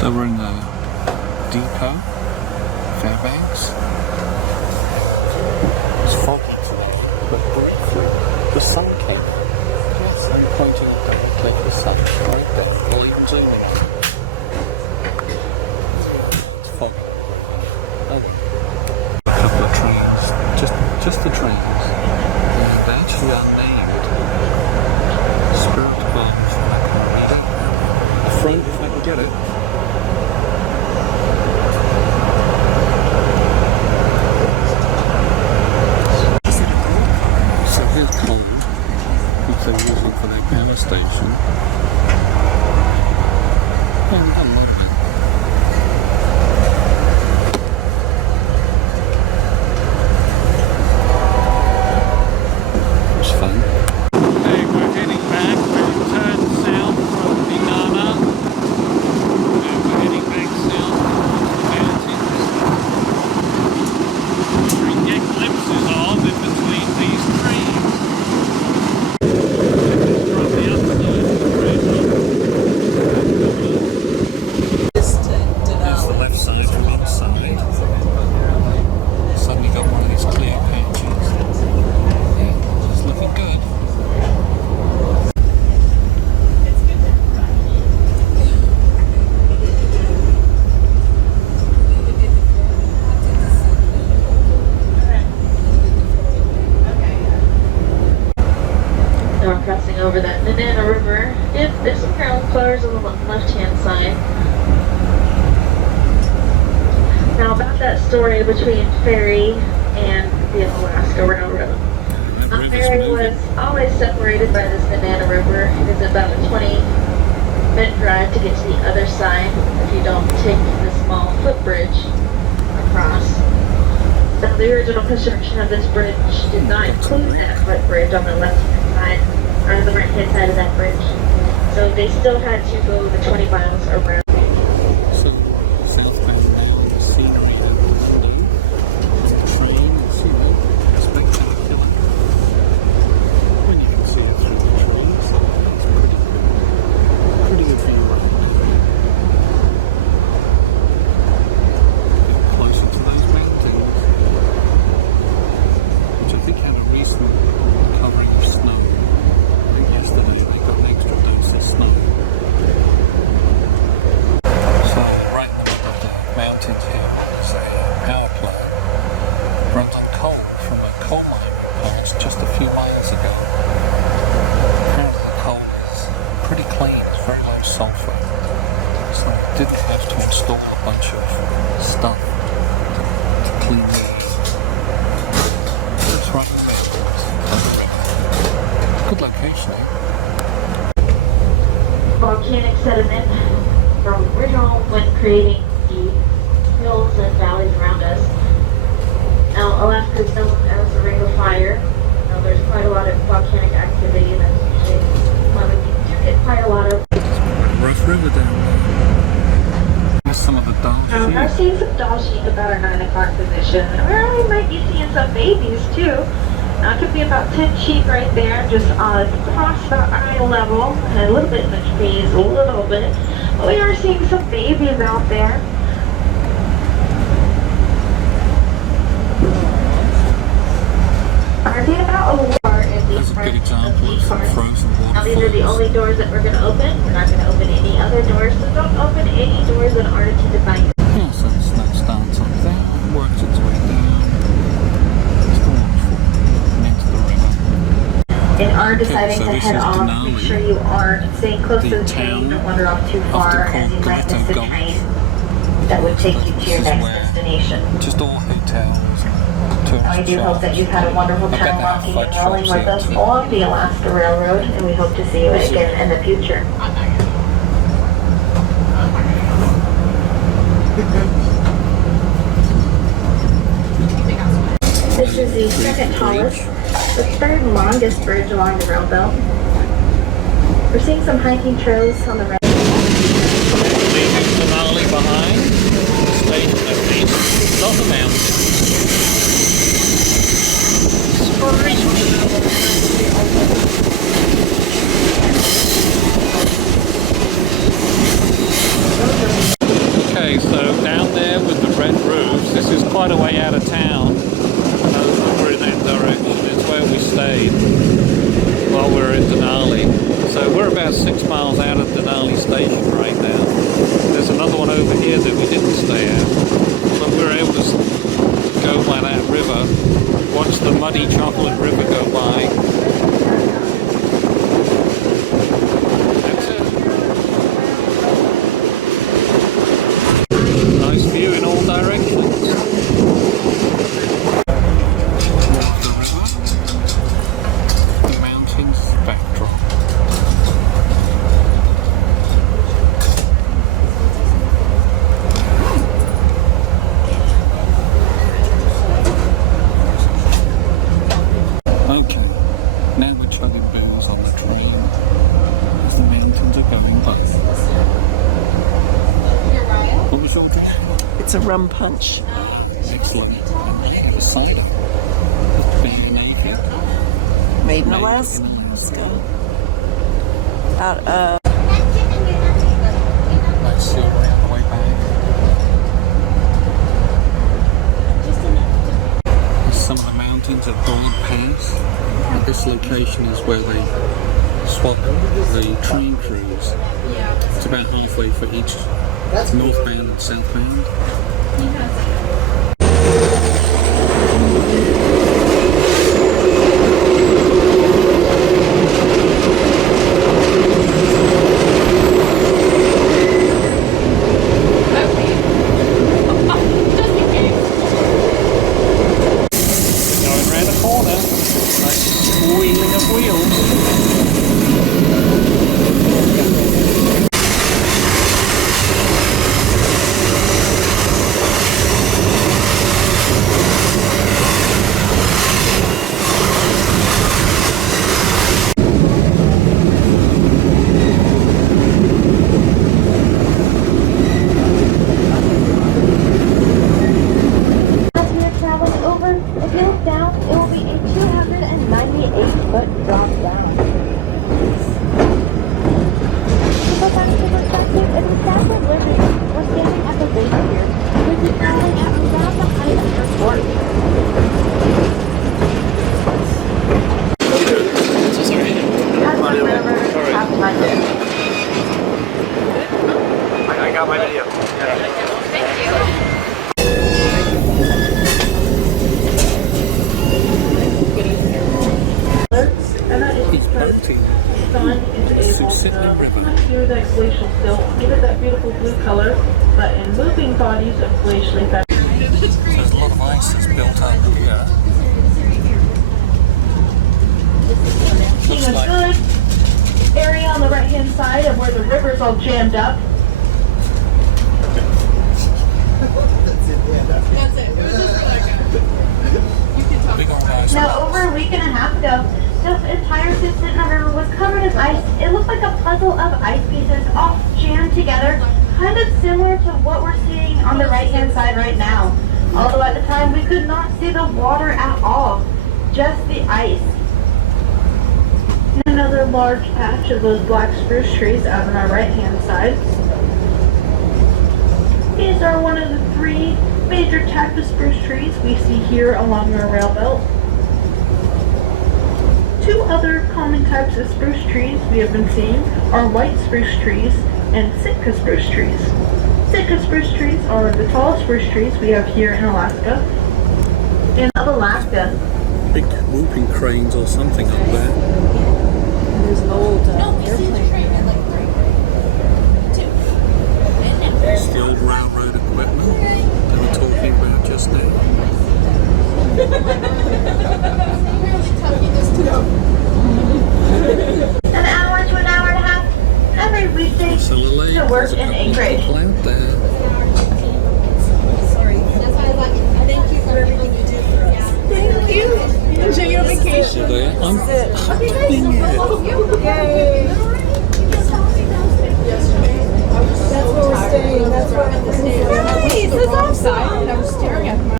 So we're in the depot, Fairbanks. It's foggy today, but briefly the sun came. Yes, I'm pointing directly at the sun, right there. I'll even zoom in. It's foggy. Oh, a couple of trains, just the trains. And they actually are named Spirit Bombs, and I can read it. The front, if I can get it. So here's coal, which they're using for their power station. Yeah, we've got a lot of it. It was fun. Okay, we're heading back. We've turned south from Nenana. And we're heading back south towards the mountains. We can get glimpses of in between these trees. From the other side of the bridge. There's the left side from inside. Suddenly got one of these clear patches. Yeah, it's looking good. Now we're crossing over that Nenana River. Yep, there's some ground flowers on the left-hand side. Now about that story between ferry and the Alaska Railroad. Our ferry was always separated by this Nenana River. It is about a 20-minute drive to get to the other side if you don't take the small footbridge across. So the original construction of this bridge did not include that footbridge on the left-hand side, or the right-hand side of that bridge. So they still had to go the 20 miles around. So, southbound now, the scenery that was new, the train is, spectacular. When you can see through the trees, it's pretty good view right now. Get closer to those mountains, which I think had a recent covering of snow. I think yesterday they got an extra dose of snow. So right in the middle of the mountains here is a power plant. Runs on coal from a coal mine we passed just a few miles ago. Apparently the coal is pretty clean, it's very low sulfur. So we didn't have to install a bunch of stuff to clean the air. It's right in the mountains, on the river. Good location, eh? Volcanic sediment from original when creating the hills and valleys around us. Now, Alaska is known as the Ring of Fire. Now, there's quite a lot of volcanic activity that's usually, we do get quite a lot of. Rough river down there. Here's some of the Dall Sheep. I've seen some Dall Sheep about our 9 o'clock position. Or we might be seeing some babies too. Now, it could be about 10 sheep right there, just across the eye level, and a little bit in the trees, a little bit. But we are seeing some babies out there. Our thing about a war is There's these a good example of some frozen Now, these are the waterfalls. only doors that we're going to open. We're not going to open any other doors, so don't open any doors in order to define your. Yeah, so the snow starts up there and works its way down. It's the waterfall and into the river. And are deciding so to this head is off, Denali, make sure you are staying close to the the train, town don't wander off too far, often as you called might miss the Gulch. train that would take you to your This is next where destination. just all hotels and tourist I do hope that you've had a wonderful I bet time they have walking fudge and rolling shops with here us too. on the Alaska Railroad, and we hope to see you again in the future. This is the second tallest, the third longest bridge along the rail belt. We're seeing some hiking trails on the rail. Leaving Denali behind, station at least, not the mountain. see Chocolate River go by. That's it. Nice view in all directions. The mountains backdrop. Okay, now we're chugging booze on the train as the mountains are going by. What was your drink? It's a rum punch. Excellent. And they have a cider. Being naked. Made in Alaska. Out of Nice scenery on the way back. Some of the mountains at Dall Pass. At this location is where they swap the train crews. It's about halfway for each northbound and southbound. Going around the corner, like wheeling of wheels. As we are traveling over, if you look down, it will be a 298-foot drop down. To put that into perspective, if we stand with Liberty, we're standing at the base here, which is traveling at around the height of your fort. That's the river of London. I got my video. And that is He's because boating. the sun is able Sydney to River. cure that glacial silt, give it that beautiful blue color, but in moving bodies of glacially fed. So there's a lot of ice that's built up here. Seeing a good area on the right-hand side of where the river's all jammed up. Big old ice. Now, over a week and a half ago, the entire Denali River was covered in ice. It looked like a puzzle of ice pieces all jammed together, kind of similar to what we're seeing on the right-hand side right now. Although at the time we could not see the water at all, just the ice. And another large patch of those black spruce trees out on our right-hand side. These are one of the 3 major types of spruce trees we see here along our rail belt. 2 other common types of spruce trees we have been seeing are white spruce trees and Sitka spruce trees. Sitka spruce trees are the tallest spruce trees we have here in Alaska. In Alaska, Big whooping cranes or something up there. there's an old airplane. It's the old railroad equipment they were talking about just now. an hour to an hour and a half every weekday So the lake, to work there's a in couple of Anchorage. people out there. Thank you for everything you did for us. Thank you. Enjoy your vacation. So there, I'm That's it. hoping it. Yay. That's where we're staying. That's where we're staying. Nice. That's awesome. I was staring at